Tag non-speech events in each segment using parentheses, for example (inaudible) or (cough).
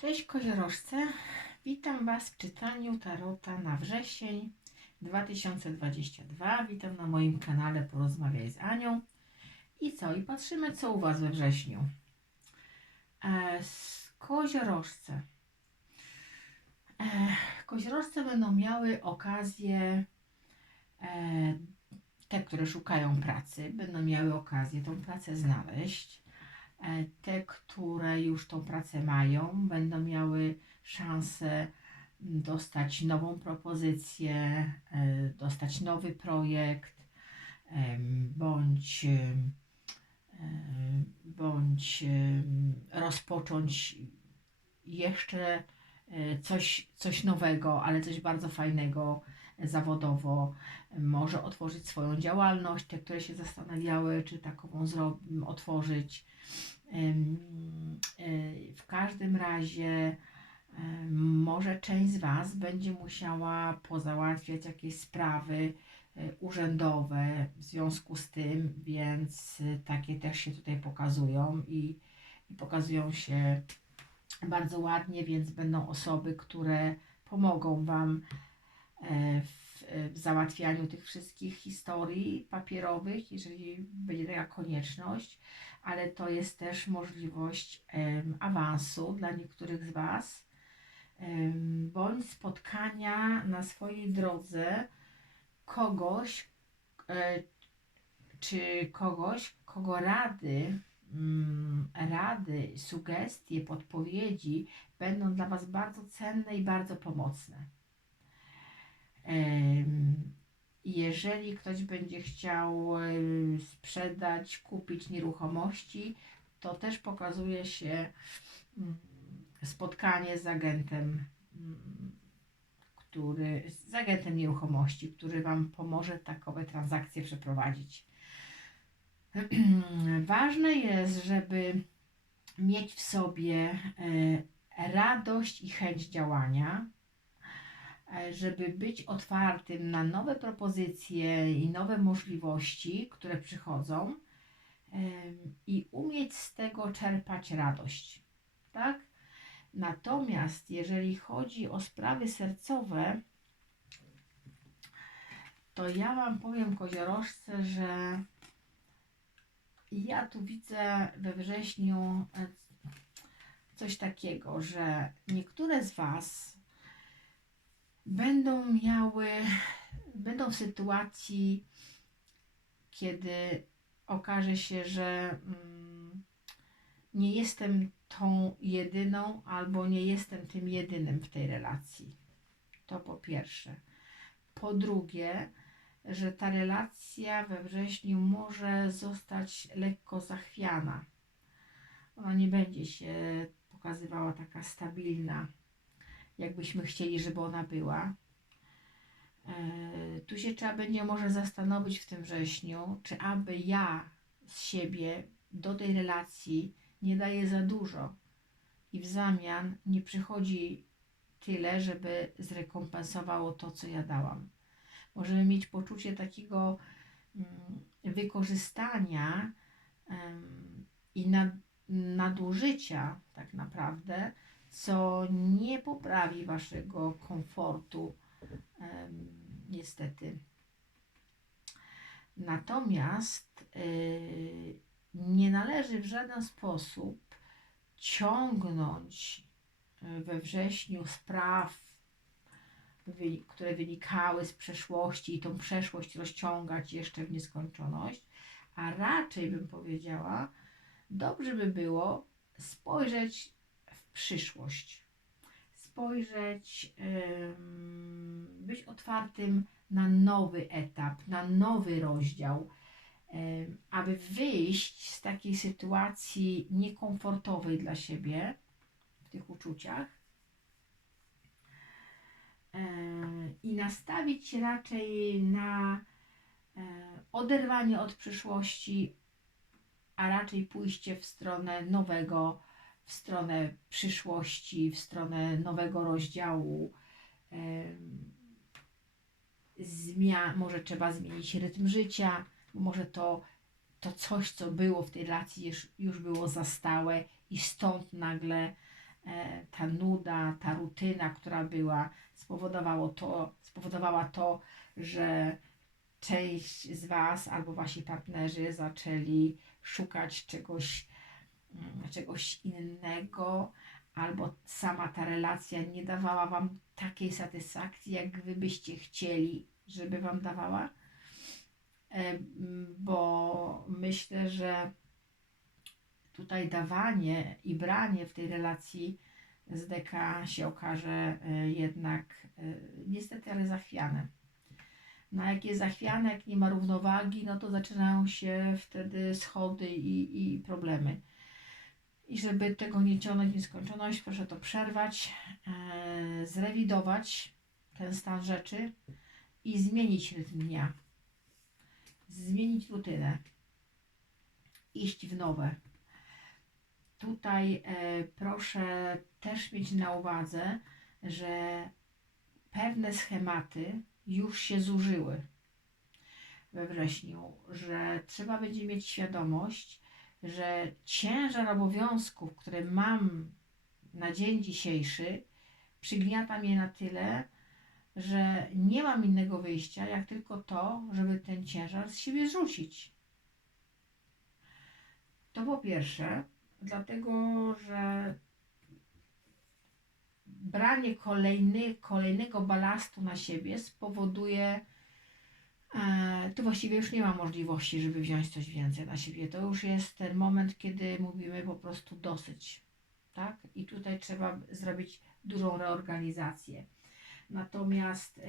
Cześć koziorożce, witam Was w czytaniu Tarota na wrzesień 2022. Witam na moim kanale Porozmawiaj z Anią. I co? I patrzymy co u Was we wrześniu. E, koziorożce. E, koziorożce będą miały okazję, e, te, które szukają pracy, będą miały okazję tą pracę znaleźć. E, Te, które już tą pracę mają, będą miały szansę dostać nową propozycję, e, dostać nowy projekt, bądź, em, bądź rozpocząć jeszcze e, coś, coś nowego, ale coś bardzo fajnego e, zawodowo. Może otworzyć swoją działalność, te, które się zastanawiały, czy takową otworzyć. E, W każdym razie em, może część z Was będzie musiała pozałatwiać jakieś sprawy e, urzędowe w związku z tym, więc e, takie też się tutaj pokazują i, i pokazują się bardzo ładnie, więc będą osoby, które pomogą Wam e, w, w załatwianiu tych wszystkich historii papierowych, jeżeli będzie taka konieczność, ale to jest też możliwość awansu dla niektórych z Was, bądź spotkania na swojej drodze kogoś, e, czy kogoś, kogo rady, mm, rady, sugestie, podpowiedzi będą dla Was bardzo cenne i bardzo pomocne. Jeżeli ktoś będzie chciał sprzedać, kupić nieruchomości, to też pokazuje się mm, spotkanie z agentem, mm, który, z agentem nieruchomości, który Wam pomoże takowe transakcje przeprowadzić. (clears throat) Ważne jest, żeby mieć w sobie e, radość i chęć działania, żeby być otwartym na nowe propozycje i nowe możliwości, które przychodzą i umieć z tego czerpać radość. Tak? Natomiast jeżeli chodzi o sprawy sercowe, to ja Wam powiem, koziorożce, że ja tu widzę we wrześniu e, coś takiego, że niektóre z Was będą miały, będą w sytuacji, kiedy okaże się, że mm, nie jestem tą jedyną albo nie jestem tym jedynym w tej relacji. To po pierwsze. Po drugie, że ta relacja we wrześniu może zostać lekko zachwiana. Ona nie będzie się pokazywała taka stabilna, jakbyśmy chcieli, żeby ona była. E, Tu się trzeba będzie może zastanowić w tym wrześniu, czy aby ja z siebie do tej relacji nie daję za dużo i w zamian nie przychodzi tyle, żeby zrekompensowało to, co ja dałam. Możemy mieć poczucie takiego mm, wykorzystania i nad, nadużycia, tak naprawdę, co nie poprawi waszego komfortu, niestety. Natomiast y, nie należy w żaden sposób ciągnąć y, we wrześniu spraw, które wynikały z przeszłości i tą przeszłość rozciągać jeszcze w nieskończoność, a raczej bym powiedziała, dobrze by było spojrzeć przyszłość. Spojrzeć, być otwartym na nowy etap, na nowy rozdział, aby wyjść z takiej sytuacji niekomfortowej dla siebie w tych uczuciach i nastawić się raczej na oderwanie od przyszłości, a raczej pójście w stronę nowego, w stronę przyszłości, w stronę nowego rozdziału. Zmia- może trzeba zmienić rytm życia, może to, to coś, co było w tej relacji, już, już było zastałe i stąd nagle e, ta nuda, ta rutyna, która była, spowodowało to, spowodowała to, że część z Was albo Wasi partnerzy zaczęli szukać czegoś, czegoś innego, albo sama ta relacja nie dawała Wam takiej satysfakcji, jak Wy byście chcieli, żeby Wam dawała. E, Bo myślę, że tutaj dawanie i branie w tej relacji z deka się okaże e, jednak e, niestety, ale zachwiane. No jak jest zachwiane, jak nie ma równowagi, no to zaczynają się wtedy schody i, i problemy. I żeby tego nie ciągnąć w nieskończoność, proszę to przerwać, e, zrewidować ten stan rzeczy i zmienić rytm dnia. Zmienić rutynę. Iść w nowe. Tutaj e, proszę też mieć na uwadze, że pewne schematy już się zużyły we wrześniu, że trzeba będzie mieć świadomość, że ciężar obowiązków, które mam na dzień dzisiejszy, przygniata mnie na tyle, że nie mam innego wyjścia, jak tylko to, żeby ten ciężar z siebie zrzucić. To po pierwsze, dlatego że branie kolejny, kolejnego balastu na siebie spowoduje, e, tu właściwie już nie ma możliwości, żeby wziąć coś więcej na siebie. To już jest ten moment, kiedy mówimy po prostu dosyć. Tak? I tutaj trzeba zrobić dużą reorganizację. Natomiast e,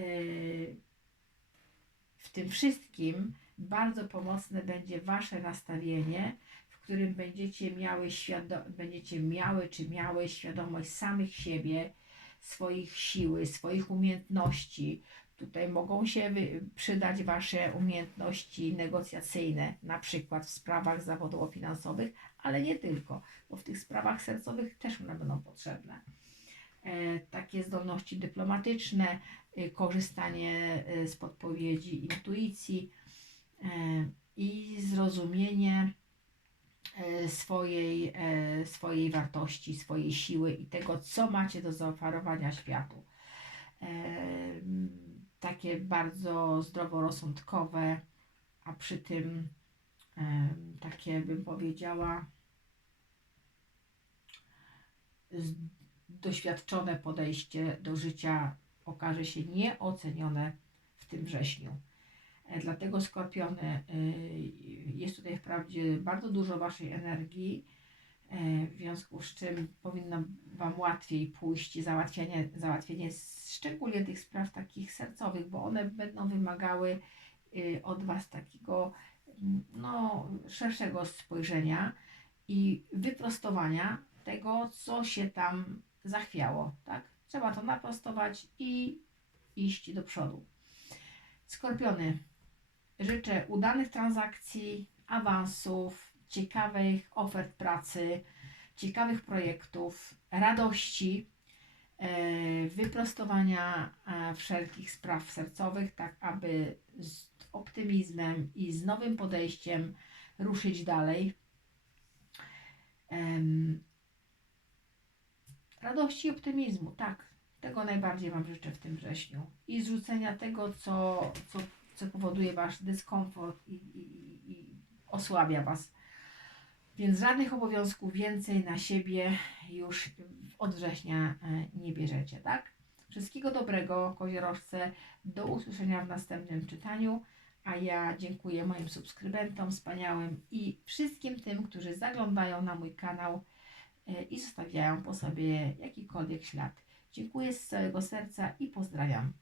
w tym wszystkim bardzo pomocne będzie Wasze nastawienie, w którym będziecie miały, świado- będziecie miały czy miały świadomość samych siebie, swoich siły, swoich umiejętności. Tutaj mogą się przydać Wasze umiejętności negocjacyjne, na przykład w sprawach zawodowo-finansowych, ale nie tylko, bo w tych sprawach sercowych też one będą potrzebne. E, takie zdolności dyplomatyczne, y, korzystanie y, z podpowiedzi intuicji e, i zrozumienie e, swojej, swojej wartości, swojej siły i tego, co macie do zaoferowania światu. Takie bardzo zdroworozsądkowe, a przy tym takie bym powiedziała doświadczone podejście do życia okaże się nieocenione w tym wrześniu. E, Dlatego skorpiony, y, jest tutaj wprawdzie bardzo dużo Waszej energii, w związku z czym powinno Wam łatwiej pójść załatwienie, załatwienie szczególnie tych spraw takich sercowych, bo one będą wymagały y, od Was takiego mm, no, szerszego spojrzenia i wyprostowania tego, co się tam zachwiało, tak? Trzeba to naprostować i iść do przodu. Skorpiony, życzę udanych transakcji, awansów, ciekawych ofert pracy, ciekawych projektów, radości, e, wyprostowania e, wszelkich spraw sercowych, tak aby z optymizmem i z nowym podejściem ruszyć dalej. Radości i optymizmu, tak. Tego najbardziej Wam życzę w tym wrześniu. I zrzucenia tego, co, co, co powoduje Wasz dyskomfort i, i, i osłabia Was. Więc żadnych obowiązków więcej na siebie już od września e, nie bierzecie, tak? Wszystkiego dobrego, koziorożce. Do usłyszenia w następnym czytaniu. A ja dziękuję moim subskrybentom wspaniałym i wszystkim tym, którzy zaglądają na mój kanał e, i zostawiają po sobie jakikolwiek ślad. Dziękuję z całego serca i pozdrawiam.